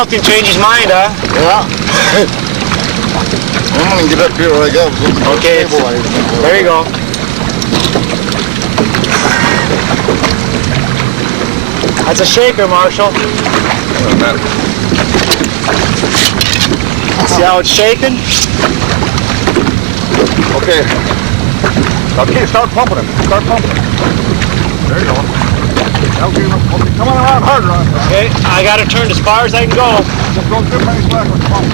helped him change his mind, huh? Yeah. I'm gonna get up here like I was looking for Okay, stabilizer. there you go. That's a shaker, Marshall. See how it's shaking? Okay. Okay, start pumping him. Start pumping him. There you go. Okay, come on around hard, Ron. Okay, I gotta turn as far as I can go. Just don't tip any slack with the pump.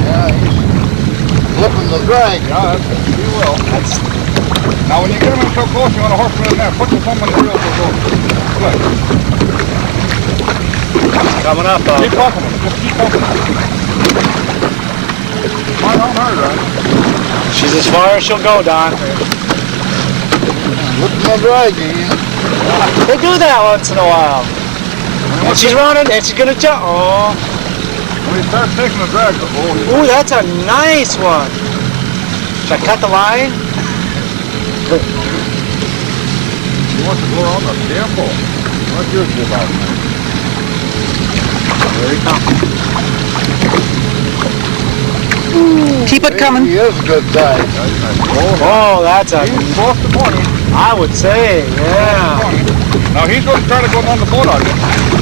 Yeah, he's flipping the drag. Yeah, he will. Now when you get him in so close, you want to horse him in there. Put the thumb in the wheel so close. Good. Coming up, Keep pumping him. Just keep pumping him. Come on hard, Ron. She's as far as she'll go, Don. Flipping the drag, Ian. They do that once in a while. And she's running, and she's gonna jump. Oh. When he starts taking the drag, Ooh, that's a nice one. Should I cut the line? He wants to go around the damn boat. What's yours do about it? There he comes. Keep it coming. He is a good size. Oh, that's a... He's close to 20. I would say, yeah. Now he's going to try to go down the boat on you.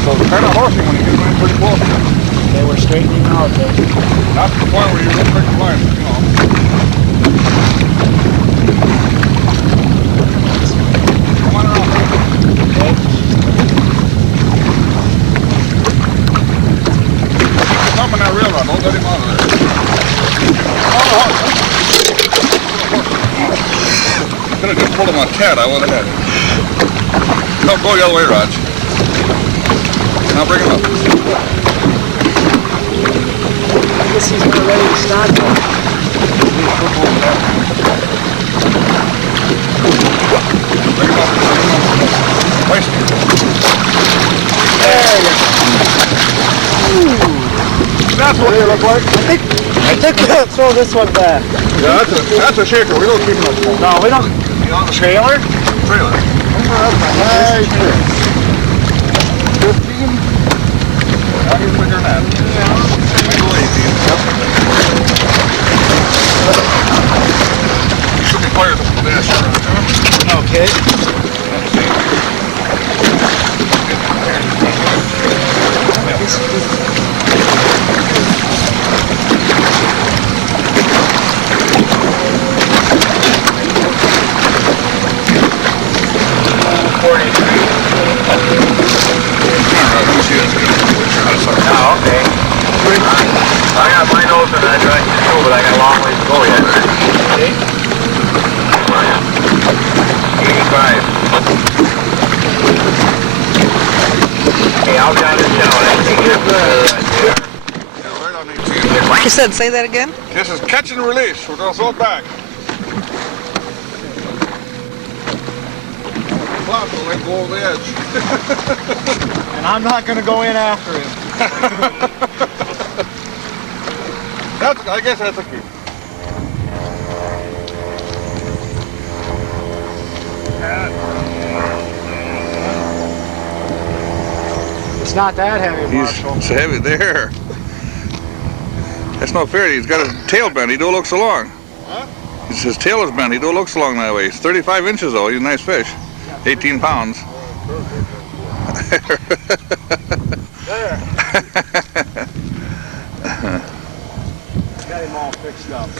So try to horse him when he gets in pretty close. They were straightening out there. Not to the point where you're going to break the line, you know. Come on around. Okay. Keep thumping that rail rod. Don't let him out of there. Could have just pulled him on cat. I would have had it. No, go the other way, Raj. Now bring him up. I guess he's not ready to start though. Bring him up. Hoist him. There you go. That's what they look like. I think we're gonna throw this one back. Yeah, that's a shaker. We don't keep them up. No, we don't. You on the Trailer? trailer. Nice. 15. Not even bigger than that. Make it lazy. Should be fired up the dash around. Okay. Oh, okay. I got my nose in that direction too, but I got a long ways to go yet. Okay. 85. Hey, I'll down this down. I think it's Yeah, right on 18. You said, say that again? This is catch and release. We're going to throw it back. Flop will let go over the edge. And I'm not gonna go in after him. I guess that's a key. It's not that heavy, Marshall. He's heavy there. That's not fair. He's got his tail bent. He don't look so long. Huh? His tail is bent. He don't look so long that way. He's 35 inches though. He's a nice fish. 18 pounds. There. Got him all fixed up.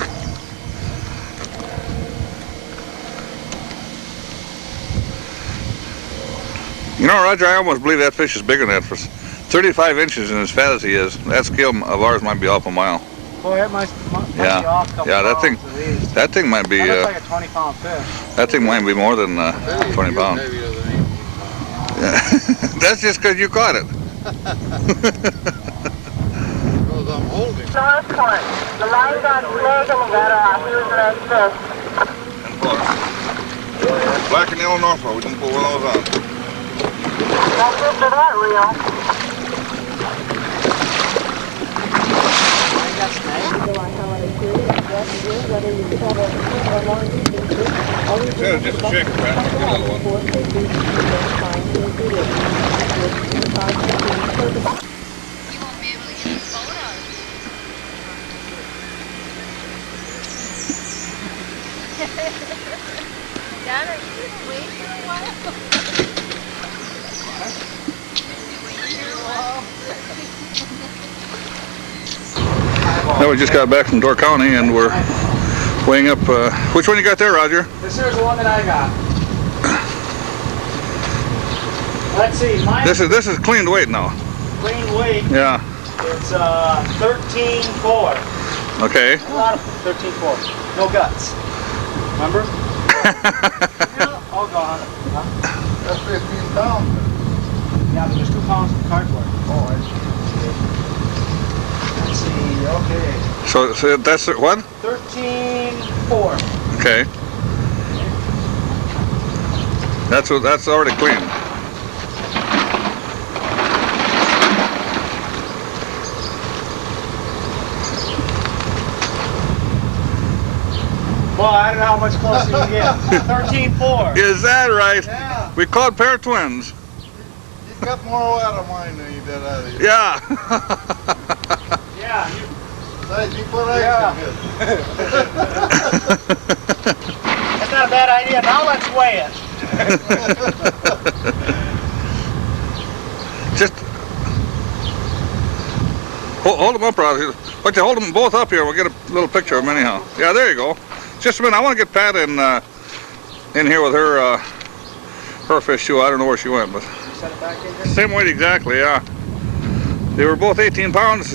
You know, Roger, I almost believe that fish is bigger than that. For 35 inches and as fat as he is, that scale of ours might be off a mile. Boy, it might be Yeah. off a couple Yeah, that pounds thing- at least. That thing might be. That looks like a 20-pound fish. That thing might be more than 20 pounds. Yeah. That's just because you caught it. North Point. The line got leg and got off. He was a nice fish. Black and yellow Norfolk. We didn't put one of those on. That's it for that reel. Yeah, just a shaker, Pat. Get another one. Now we just got back from Door County and we're weighing up. Which one you got there, Roger? This here's the one that I got. Let's see, mine This is cleaned weight now. clean weight. Yeah. It's 13.4. Okay. A lot of 13.4. No guts. Remember? Yeah, all gone. Huh? That's 15 pounds. Yeah, but there's 2 pounds of cardboard. Oh, I see. Let's see, okay. So that's what? 13.4. Okay. That's already clean. Well, I don't know how much closer you can get. 13.4. Is that right? Yeah, We caught pair of twins. you got more out of mine than you did out of you. Yeah. Yeah, Hey, you put Yeah. action that's not a bad idea. Now let's weigh it. Just hold them up, Roger. Like to hold them both up here. We'll get a little picture of them anyhow. Yeah, there you go. Just a minute. I want to get Pat in here with her her fish too. I don't know where she went, but Set it back in here. same weight exactly. Yeah. They were both 18 pounds.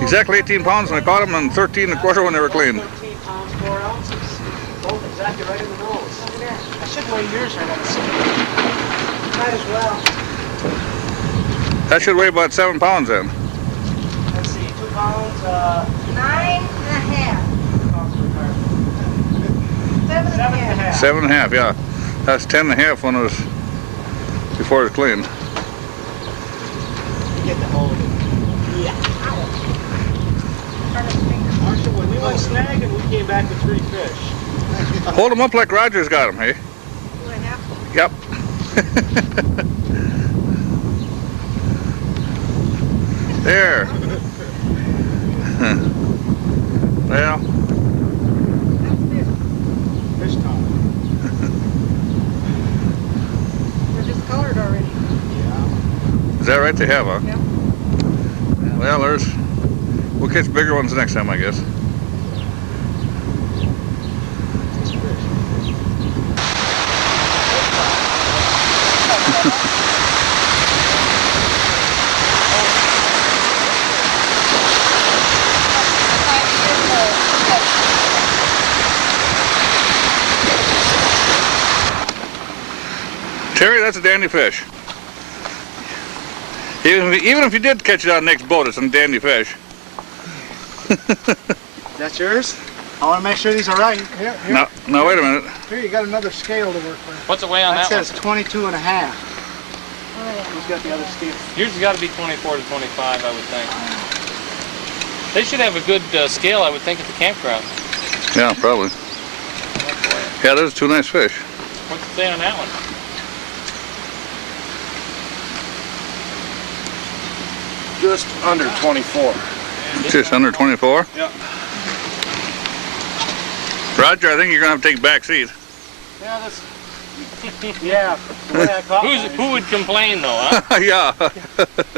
Exactly 18 pounds when I caught them, and 13 and a quarter when they were clean. 13 pounds, 4 ounces. Both exactly right in the nose. I should weigh yours here. Let's see. Might as well. That should weigh about 7 pounds then. Let's see, 2 pounds, 9.5. 2 pounds per card. 7.5. 7.5, yeah. That's 10.5 when it was before it was clean. You get the hold of it. Yeah. Marshall, when we went snagging, we came back with 3 fish. Hold them up like Roger's got them, hey? Yep. There. Well, Fish time. They're discolored already. Yeah. is that right they have, huh? Yep. Well, we'll catch bigger ones next time, I guess. Terry, that's a dandy fish. Even if you did catch it on the next boat, it's a dandy fish. That's yours? I want to make sure these are right. Here, Now, wait a minute. here, you got another scale to work with. What's the weigh on That that, says 22 and a half. Oh, yeah. Who's got the other scale? one? Yours has got to be 24 to 25, I would think. They should have a good scale, I would think, at the campground. Yeah, probably. Yeah, those are 2 nice fish. What's it say on that one? Just under 24. Just under 24? Yeah. Roger, I think you're going to have to take back seat. Yeah, that's... yeah, the way I caught mine. Who would complain, though, huh? Yeah.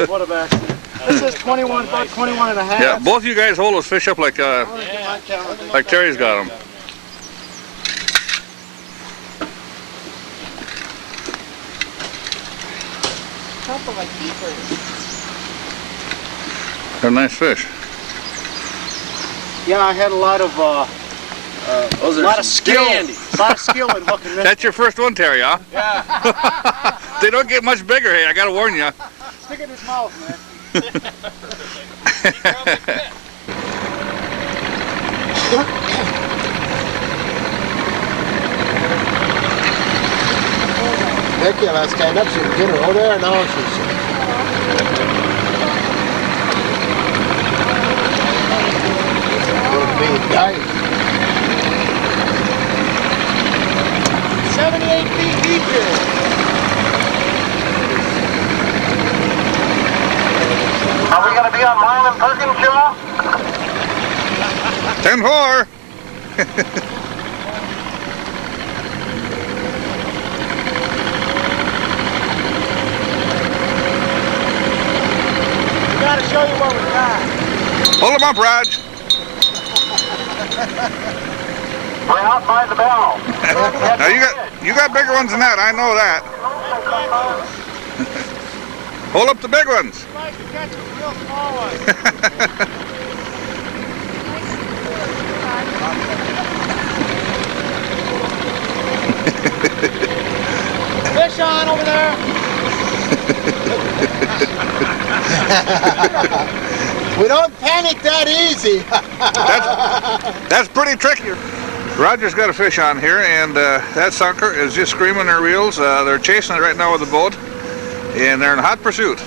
What a accident. This is 21, about 21 and a half. Yeah, both of you guys hold those fish up like Yeah. like Terry's got them. Couple like keepers. They're nice fish. Yeah, I had a lot of Those a lot of skill. A lot of skill in hooking this. That's your first one, Terry, huh? Yeah. They don't get much bigger, hey, I gotta warn you. Stick it in his mouth, man. Heck yeah, let's stand up so you can get her. Oh, there, now she's... Being tight. 78 feet deep here. got Marlin Perkins, Shaw? 10-4. We gotta show you what we got. Hold him up, Raj. We're out by the bell. Now you got bigger ones than that. I know that. Hold up the big ones. We like to catch the real small ones. Fish on over there. We don't panic that easy. That's pretty tricky. Roger's got a fish on here, and that sucker is just screaming their reels. They're chasing it right now with a boat, and they're in hot pursuit.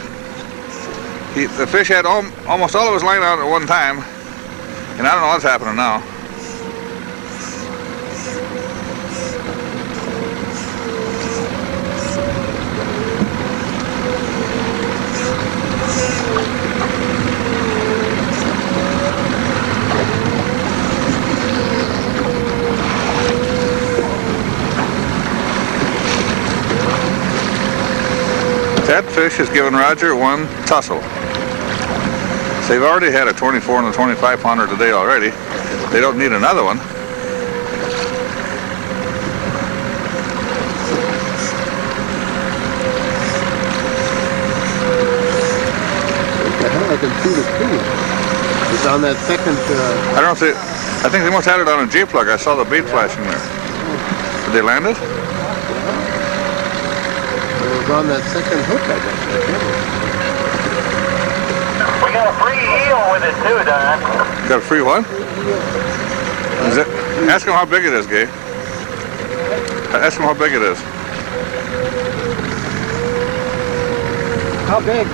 The fish had almost all of his line out at one time, and I don't know what's happening now. That fish has given Roger one tussle. So they've already had a 24 and a 25 pounder today already. They don't need another one. What the hell? I can see the too. It's on that second. I don't know if I think they must have had it on a J-plug. I saw the bait flashing there. Did they land it? It was on that second hook, I guess. We got a free eel with it too, Don. Got a free one? Is it? Ask him how big it is, Gay. Ask him how big it is. How big?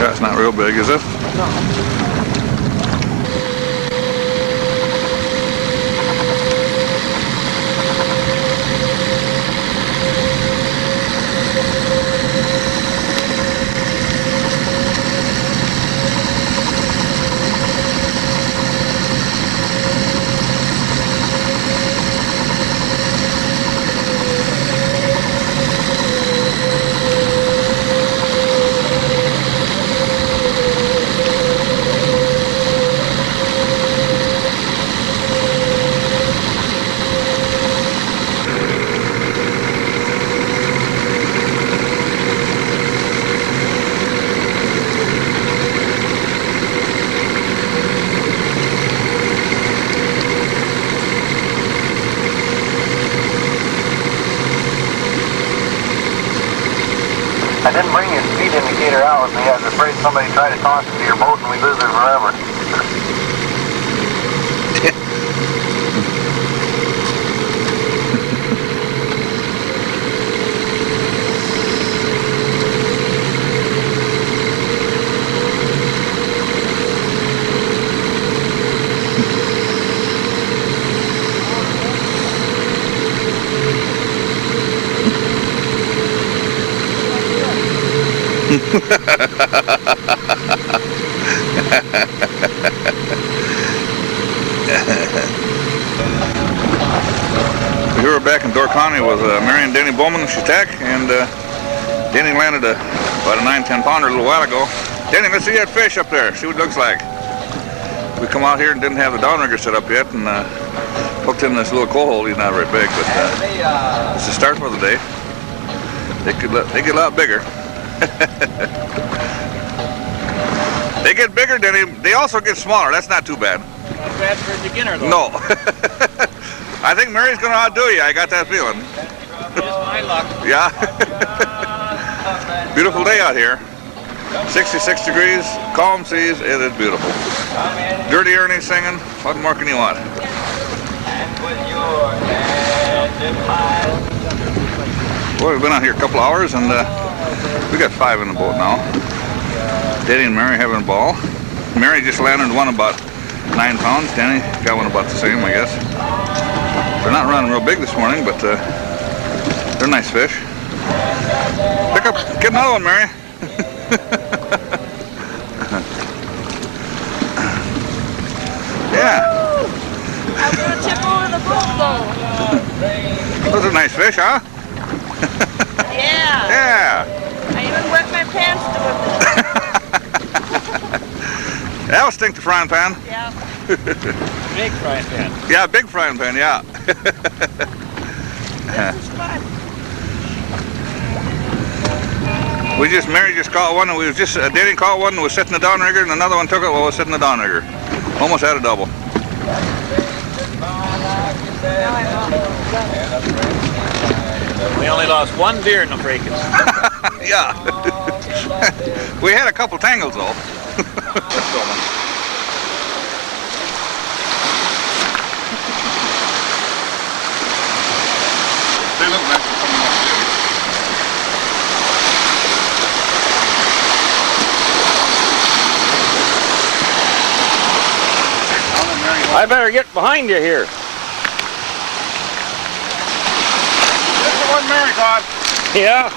That's not real big, is it? No. I didn't bring your speed indicator out with me. I was afraid somebody tried to toss it to your boat and we lose it forever. We were back in Dorcounty with Mary and Denny Bowman, Shatak, and Denny landed about a 9-10 pounder a little while ago. Denny, let's see that fish up there, see what it looks like. We come out here and didn't have the downrigger set up yet, and hooked in this little coal. He's not very big, but it's the start for the day. They get a lot bigger. They get bigger, Denny. They also get smaller. That's not too bad. Not bad for a beginner, though. No. I think Mary's going to outdo you. I got that feeling. Just my luck. Yeah. Beautiful day out here. 66 degrees, calm seas. It is beautiful. Dirty Ernie singing. What more can you want? Well, we've been out here a couple hours, and We got 5 in the boat now. Danny and Mary having a ball. Mary just landed one about 9 pounds. Danny got one about the same, I guess. They're not running real big this morning, but they're nice fish. Pick up, get another one, Mary. Yeah. I'm gonna tip over the boat though. Those are nice fish, huh? Yeah. Yeah. I even wet my pants doing this. That'll stink the frying pan. Yeah. Big frying pan. Yeah, big frying pan, yeah. This is fun. Mary just caught one, and we was just, Danny caught one and was sitting the downrigger, and another one took it while I was sitting the downrigger. Almost had a double. We only lost one deer in the breakers. Yeah. We had a couple tangles though. They look nice. I better get behind you here. This is the one Mary caught. Yeah.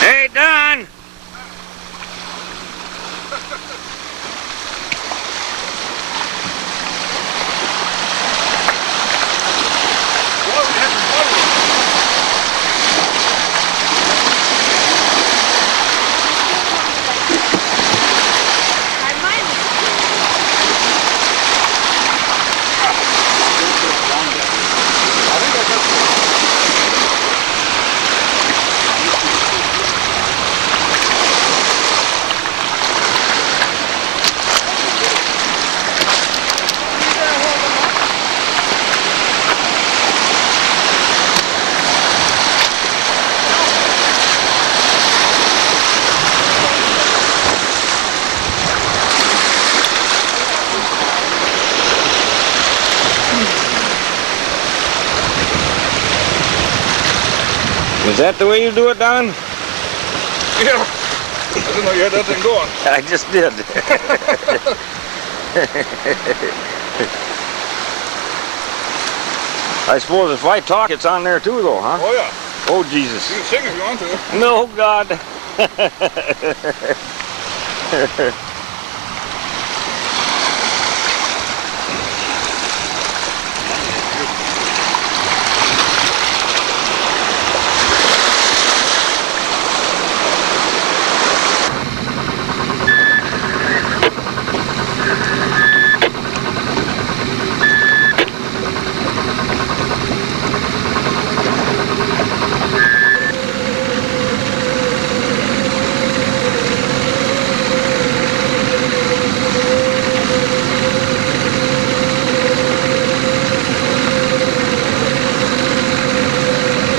Hey, Don! Is that the way you do it, Don? Yeah. I didn't know you had that thing going. I just did. I suppose if I talk, it's on there too, though, huh? Oh yeah. Oh, Jesus. You can sing if you want to. No, God.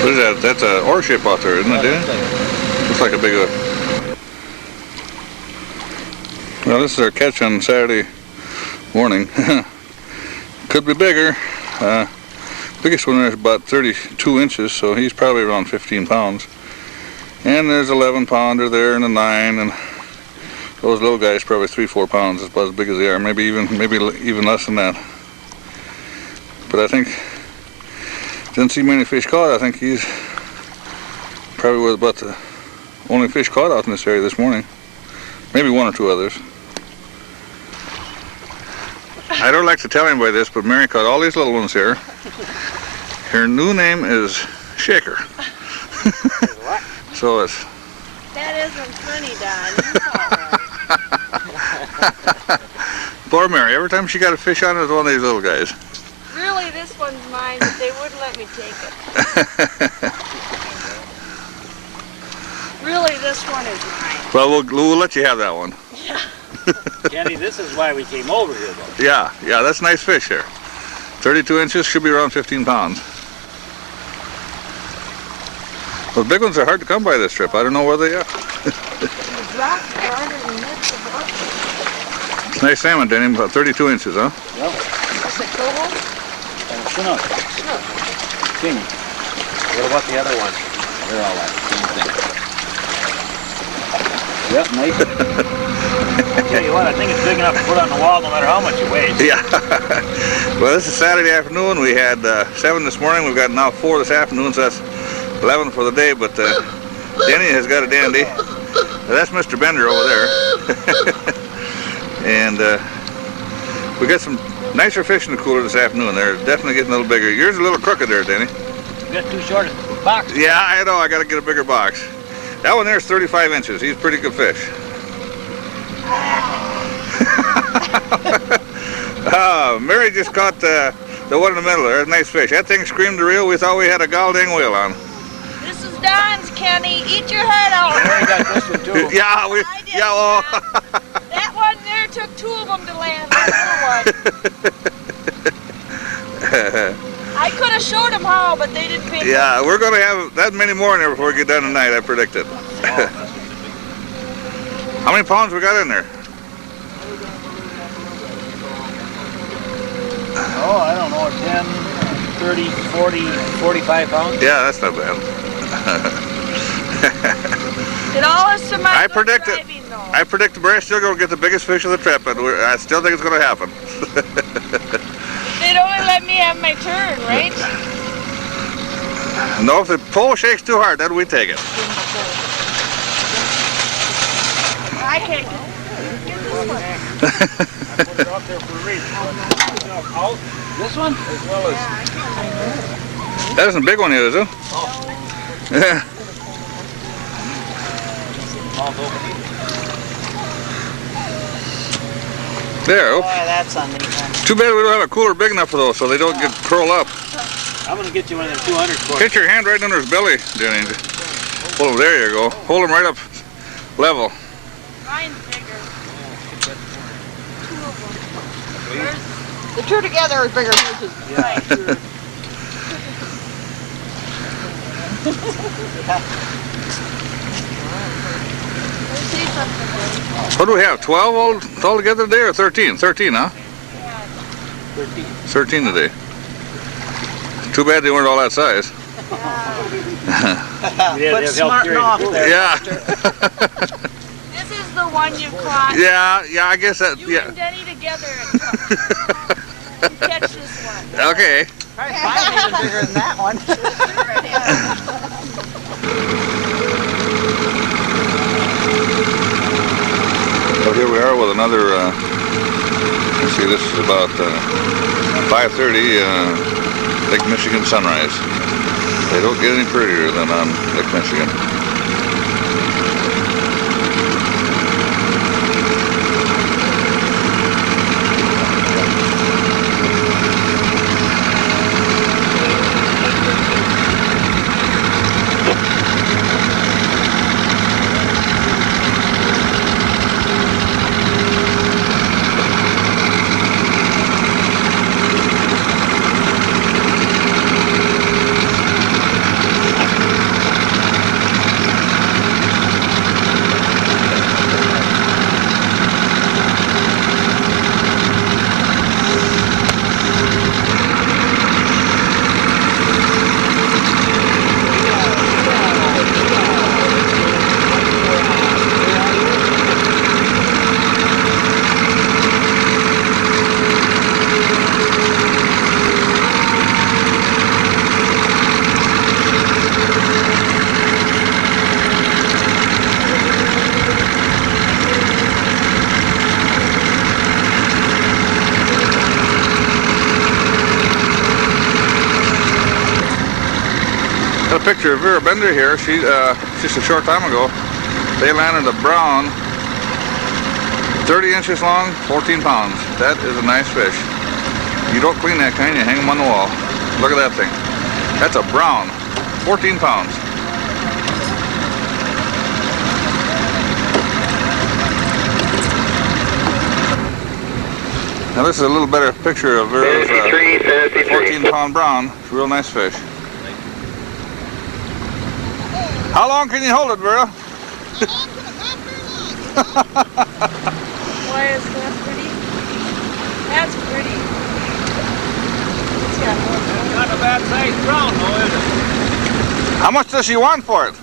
What is that? That's an ore ship out there, isn't it, Danny? Looks like a big Well, this is our catch on Saturday morning. Could be bigger. Biggest one is about 32 inches, so he's probably around 15 pounds. And there's 11 pounder there and a 9, and those little guys probably 3-4 pounds. It's about as big as they are, maybe even less than that. But I think didn't see many fish caught. I think he's probably was about the only fish caught out in this area this morning. Maybe 1 or 2 others. I don't like to tell anybody this, but Mary caught all these little ones here. Her new name is Shaker. So it's... That isn't funny, Don. It's all right. Poor Mary, every time she got a fish on it, it was one of these little guys. Really, this one's mine, but they wouldn't let me take it. Really, this one is mine. Well, we'll let you have that one. Yeah. Kenny, this is why we came over here, though. Yeah, that's nice fish here. 32 inches, should be around 15 pounds. Those big ones are hard to come by this trip. I don't know where they are. It's nice salmon, Danny, about 32 inches, huh? Yep. Chinook. King. What about the other ones? They're all that same thing. Yep, nice. Tell you what, I think it's big enough to put on the wall no matter how much it weighs. Yeah. Well, this is Saturday afternoon. We had 7 this morning. We've got now 4 this afternoon, so that's 11 for the day. But Denny has got a dandy. That's Mr. Bender over there. And we got some nicer fish in the cooler this afternoon. They're definitely getting a little bigger. Yours is a little crooked there, Denny. You got too short a box. Yeah, I know. I got to get a bigger box. That one there is 35 inches. He's a pretty good fish. Mary just caught the one in the middle there. Nice fish. That thing screamed the reel. We thought we had a galding wheel on. This is Don's, Kenny. Eat your head out. Mary got this one too. Yeah, I did, yeah. Oh. That one there took 2 of them to land. That little one. I could have showed them how, but they didn't pay. Yeah, we're going to have that many more in there before we get done tonight, I predicted. How many pounds we got in there? Oh, I don't know, 10, 30, 40, 45 pounds. Yeah, that's not bad. It all is to my I good predicted- driving, though. I predict Mary's still going to get the biggest fish of the trip, and I still think it's going to happen. They'd only let me have my turn, right? No, if the pole shakes too hard, then we take it. I can't get this one. Put it out there for a reason. Out. This one? As well as... That isn't a big one here, is it? Yeah. There. Oh. Boy, that's on many times. Too bad we don't have a cooler big enough for those, so they don't get curled up. I'm going to get you one of them 200 for Get your hand right under his belly, Jenny. Hold him. There you go. Hold him right up level. Mine's bigger. 2 of them. The two together are bigger than his. Yeah, sure. See something. What do we have? 12 all together today, or 13? 13, huh? 13. 13 today. Too bad they weren't all that size. But smarten off there. Yeah. This is the one you caught. Yeah, I guess that, You yeah. and Denny together and catch this one. Okay. Mine's even bigger than that one. So here we are with another, let's see, this is about 5:30, Lake Michigan sunrise. They don't get any prettier than on Lake Michigan. Got a picture of Vera Bender here. She just a short time ago, they landed a brown, 30 inches long, 14 pounds. That is a nice fish. You don't clean that kind, you hang them on the wall. Look at that thing. That's a brown, 14 pounds. Now this is a little better picture of Vera's 53, 53. 14-pound brown. It's a real nice fish. How long can you hold it, Vera? Why is that pretty? That's pretty. It's got more. Not a bad sized brown, though, is it? How much does she want for it?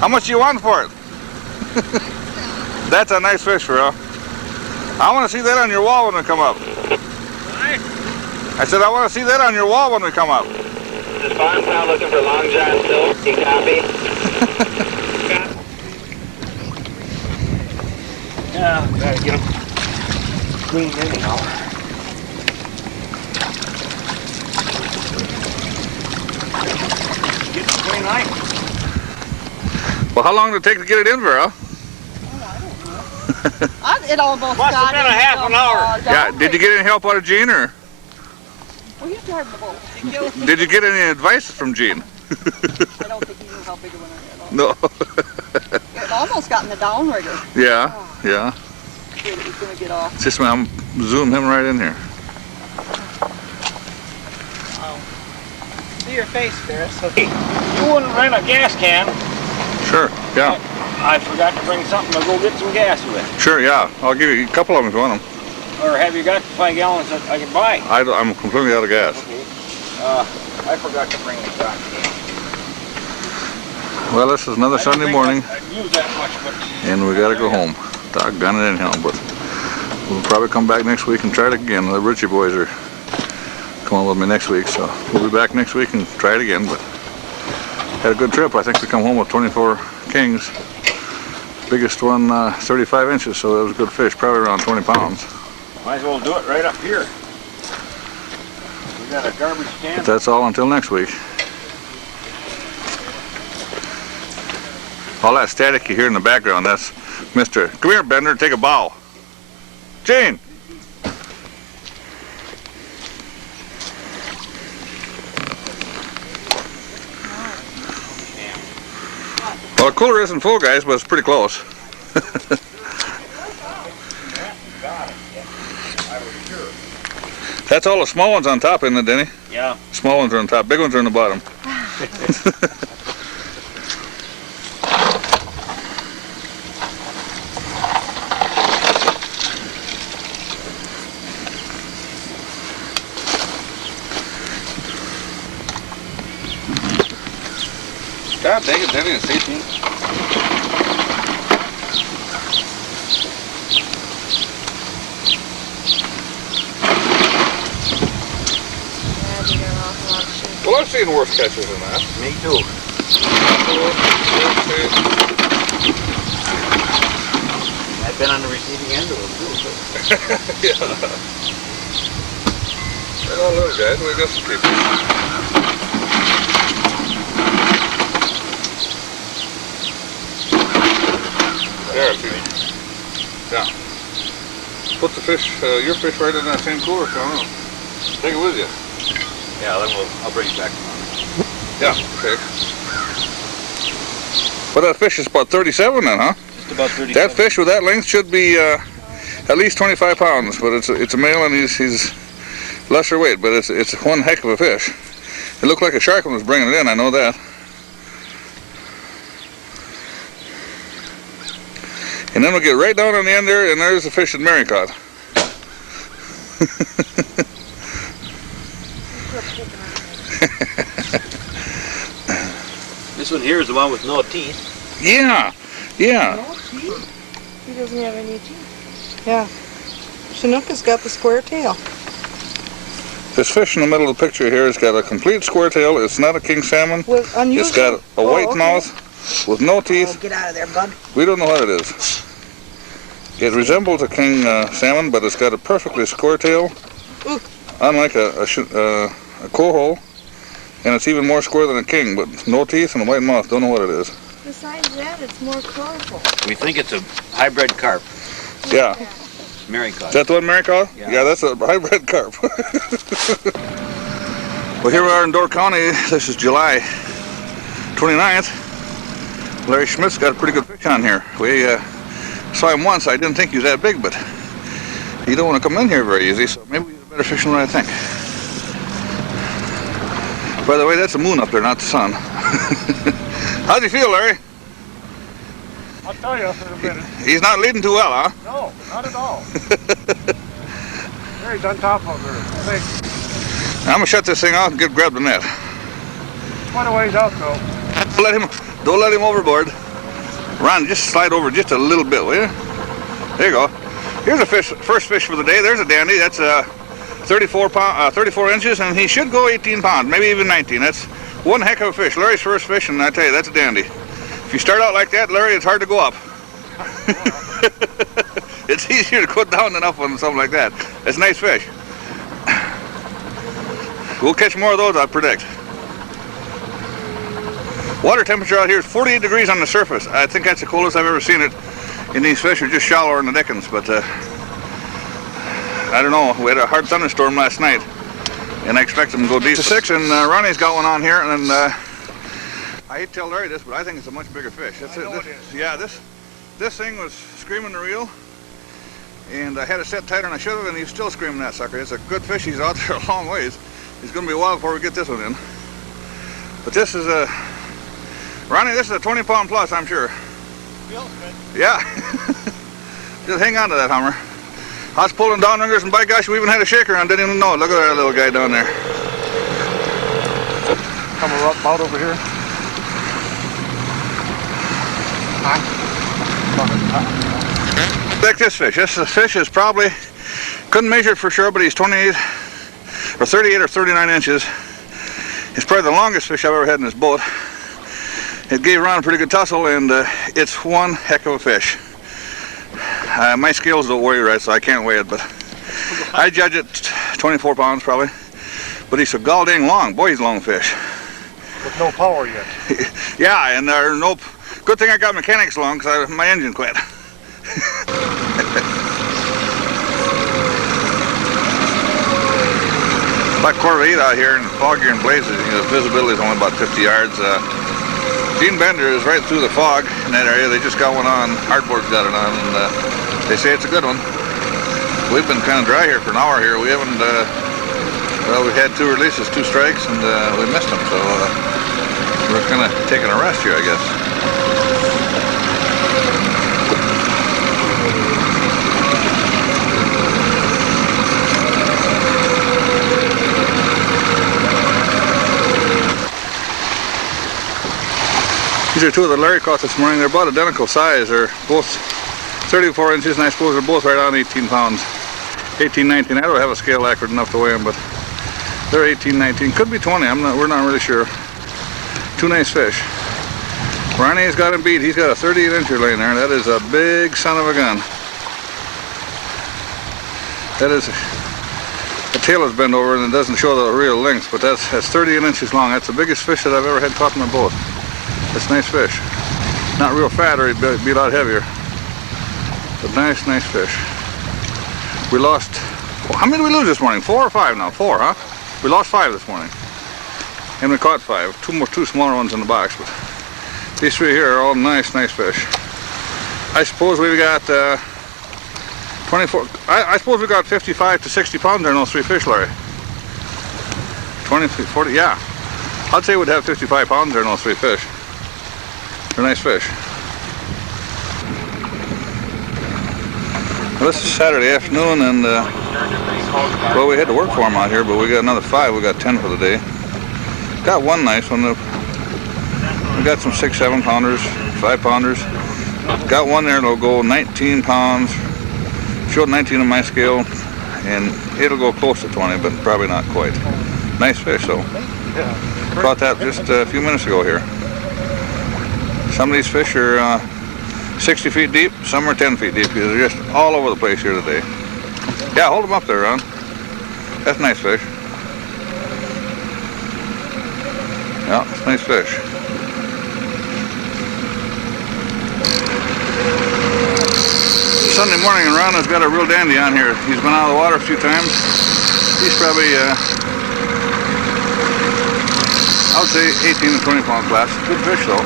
How much do you want for it? That's a nice fish, Vera. I want to see that on your wall when we come up. I said I want to see that on your wall when we come up. This farm's now looking for Long John Silk. You copy? Yeah, gotta get them cleaned anyhow. Get the clean line. Well, how long did it take to get it in, Vera? It almost Must have got been a half an hour. Yeah, did you get any help out of Gene, or Well, he's driving the boat. did you get any advice from Gene? I don't think he knew how big a one I had. No. It almost got in the downrigger. Yeah, yeah. Sure it was going to get off. It's just when I'm zoom him right in here. See your face, Ferris. Okay. You wouldn't rent a gas can. Sure, yeah. I forgot to bring something to go get some gas with. Sure, yeah. I'll give you a couple of them if you want them. Or have you got 5 gallons that I can buy? I'm completely out of gas. Okay. I forgot to bring the stock again. Well, this is another Sunday morning, I'd use that much, but and we gotta go home. Doggone it anyhow, but we'll probably come back next week and try it again. The Ritchie boys are coming with me next week, so we'll be back next week and try it again. But had a good trip. I think we come home with 24 kings. Biggest one, 35 inches, so that was a good fish, probably around 20 pounds. might as well do it right up here. We got a garbage can. But that's all until next week. All that static you hear in the background, that's Mr. Come here, Bender, take a bow. Gene! Well, the cooler isn't full, guys, but it's pretty close. That's all the small ones on top, isn't it, Denny? Yeah. Small ones are on top, big ones are on the bottom. God dang it, Denny, it's 18. Well, I've seen worse catches than that. Me too. I've been on the receiving end of them too. Yeah. Right on, little guys, we got some people. There, yeah. Put the fish, your fish right in that same cooler, Sean. Take it with you. Yeah, then I'll bring it back tomorrow. Yeah, okay. But that fish is about 37 then, huh? Just about 37. That fish with that length should be at least 25 pounds, but it's a male and he's lesser weight, but it's one heck of a fish. It looked like a shark when it was bringing it in, I know that. And then we'll get right down on the end there, and there's the fish that Mary caught. This one here is the one with no teeth. Yeah, yeah. No teeth? He doesn't have any teeth. Yeah. Chinooka's got the square tail. This fish in the middle of the picture here has got a complete square tail. It's not a king salmon. With unusual. It's got a white mouth with no teeth. Oh, get out of there, bud. We don't know what it is. It resembles a king salmon, but it's got a perfectly square tail, unlike a coho, and it's even more square than a king, but no teeth and a white mouth. Don't know what it is. Besides that, it's more colorful. We think it's a hybrid carp. Yeah. Mary caught. Is that the one Mary caught? Yeah. That's a hybrid carp. Well, here we are in Door County. This is July 29th. Larry Schmidt's got a pretty good fish on here. We saw him once. I didn't think he was that big, but You don't want to come in here very easy, so maybe we get a better fish than what I think. By the way, that's the moon up there, not the sun. How'd you feel, Larry? I'll tell you in a minute. He's not leading too well, huh? No, not at all. Larry's on top of her. I think I'm gonna shut this thing off and grab the net. quite a ways out though. Don't let him overboard. Ron, just slide over just a little bit, will you? There you go. Here's a fish, first fish for the day. There's a dandy. That's 34 inches, and he should go 18 pounds, maybe even 19. That's one heck of a fish. Larry's first fish, and I tell you, that's a dandy. If you start out like that, Larry, it's hard to go up. It's easier to go down than up on something like that. It's a nice fish. We'll catch more of those, I predict. Water temperature out here is 48 degrees on the surface. I think that's the coldest I've ever seen it. And these fish are just shallower in the dickens, but I don't know. We had a hard thunderstorm last night, and I expect them to go deep to 6. And Ronnie's got one on here, and I hate to tell Larry this, but I think it's a much bigger fish. Yeah, this thing was screaming the reel, and I had it set tighter than I should have, and he's still screaming that sucker. It's a good fish. He's out there a long ways. It's going to be a while before we get this one in. But this is a Ronnie. This is a 20-pound plus, I'm sure. Yeah. Just hang on to that, Hummer. I was pulling downriggers, and by gosh, we even had a shaker on. Didn't even know it. Look at that little guy down there. Come out over here. Like this fish. This fish is probably, couldn't measure it for sure, but he's 28 or 38 or 39 inches. It's probably the longest fish I've ever had in this boat. It gave Ron a pretty good tussle, and it's one heck of a fish. My scales don't weigh right, so I can't weigh it, but I judge it 24 pounds probably. But he's so gall dang long. Boy, he's a long fish. With no power yet. Yeah, and there are no. Good thing I got mechanics along, because my engine quit. About 7:45 out here, and foggier in places. You know, the visibility is only about 50 yards. Gene Bender is right through the fog in that area. They just got one on. Hardboard's got it on, and they say it's a good one. We've been kind of dry here for an hour here. We haven't. Well, we had 2 releases, 2 strikes, and we missed them. So we're kind of taking a rest here, I guess. These are 2 that Larry caught this morning. They're about identical size. They're both 34 inches, and I suppose they're both right on 18 pounds. 18, 19. I don't have a scale accurate enough to weigh them, but they're 18, 19. Could be 20. We're not really sure. 2 nice fish. Ronnie's got him beat. He's got a 38-incher laying there. That is a big son of a gun. That is, the tail is bent over and it doesn't show the real length, but that's 38 inches long. That's the biggest fish that I've ever had caught in my boat. That's a nice fish. Not real fat, or he'd be a lot heavier. But nice, nice fish. We lost, how many did we lose this morning? 4 or 5 now? 4, huh? We lost 5 this morning. And we caught 5. 2 smaller ones in the box, but these 3 here are all nice, nice fish. I suppose we've got 24, I suppose we got 55 to 60 pounds there in those 3 fish, Larry. 20, 40, yeah. I'd say we'd have 55 pounds there in those 3 fish. They're nice fish. Well, this is Saturday afternoon, and well, we had to work for them out here, but we got another 5. We got 10 for the day. Got one nice one. We got some 6, 7 pounders, 5 pounders. Got one there that'll go 19 pounds. Showed 19 on my scale, and it'll go close to 20, but probably not quite. Nice fish, though. Caught that just a few minutes ago here. Some of these fish are 60 feet deep, some are 10 feet deep. They're just all over the place here today. Yeah, hold them up there, Ron. That's a nice fish. Yeah, it's a nice fish. Sunday morning, and Ron has got a real dandy on here. He's been out of the water a few times. He's probably, I would say 18 to 20 pound class. Good fish, though.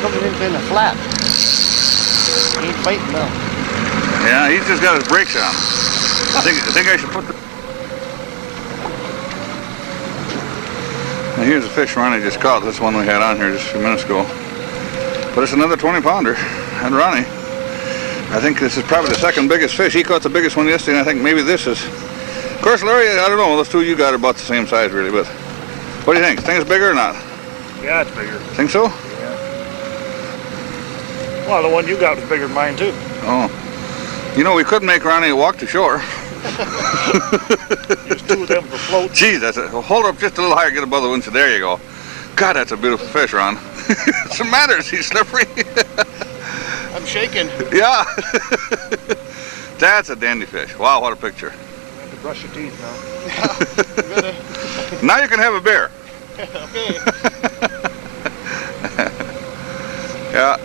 Coming in the flat. He ain't fighting now. Yeah, he's just got his brakes on. I think I should put the... Now here's a fish Ronnie just caught. This one we had on here just a few minutes ago. But it's another 20-pounder. And Ronnie, I think this is probably the second biggest fish. He caught the biggest one yesterday, and I think maybe this is... Of course, Larry, I don't know. Those two you got are about the same size, really, but... What do you think? Think it's bigger or not? Yeah, it's bigger. Think so? Well, the one you got was bigger than mine, too. Oh. You know, we could make Ronnie walk to shore. Use two of them for floats. Geez, that's it. Hold up just a little higher, get above the windshield. There you go. God, that's a beautiful fish, Ron. What's the matter? Is he slippery? I'm shaking. Yeah. That's a dandy fish. Wow, what a picture. I have to brush your teeth now. Now you can have a beer. Okay. Yeah,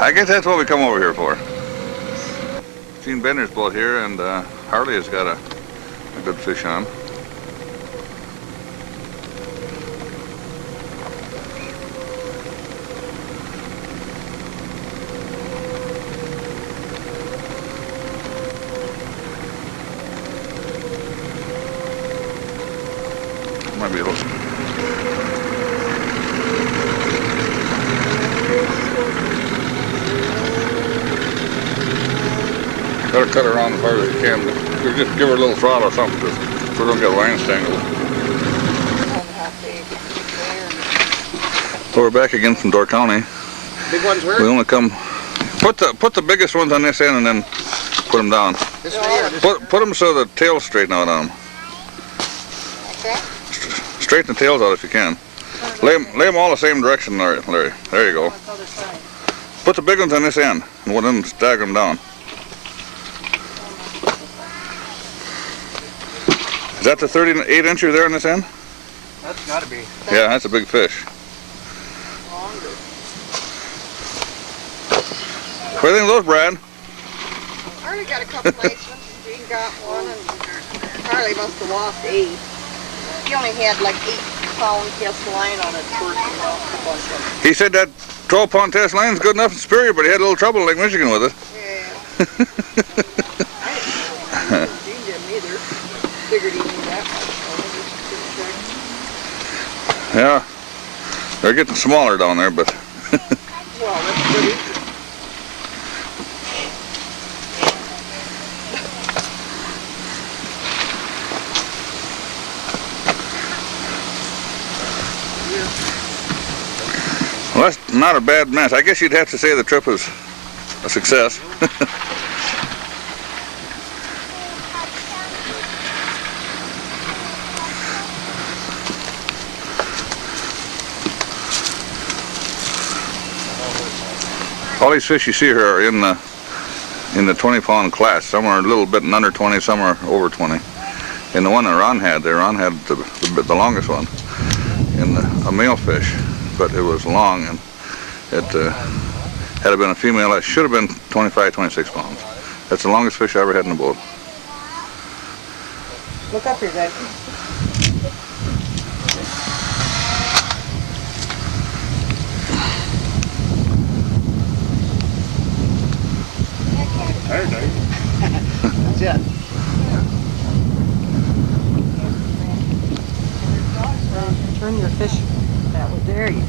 I guess that's what we come over here for. Gene Bender's boat here, and Harley has got a good fish on. Might be a little... Better cut her around as hard as you can. Or just give her a little throttle or something, so we don't get lines tangled. So we're back again from Door County. Big ones where? We only come... Put the biggest ones on this end and then put them down. This way or this? Put them so the tails straighten out on them. Okay. Straighten the tails out if you can. Lay them all the same direction, Larry. There you go. Other side. Put the big ones on this end and then stagger them down. Is that the 38 incher there on this end? That's gotta be. Yeah, that's a big fish. What do you think of those, Brad? Harley got a couple nice ones, and Gene got one, and Harley must have lost 8. He only had like 8-pound cast line on it first, and lost a bunch of them. He said that 12-pound test line's good enough in Superior, but he had a little trouble in Lake Michigan with it. Yeah. Gene didn't either. Figured he knew that much, so I just couldn't check. Yeah, they're getting smaller down there, but... Well, that's pretty. Well, that's not a bad mess. I guess you'd have to say the trip was a success. All these fish you see here are in the 20-pound class. Some are a little bit under 20, some are over 20. And the one that Ron had the longest one, in a male fish, but it was long, and it had it been a female, it should have been 25, 26 pounds. That's the longest fish I ever had in a boat. Look up here, guys. That's it. Turn your fish that way. There you go.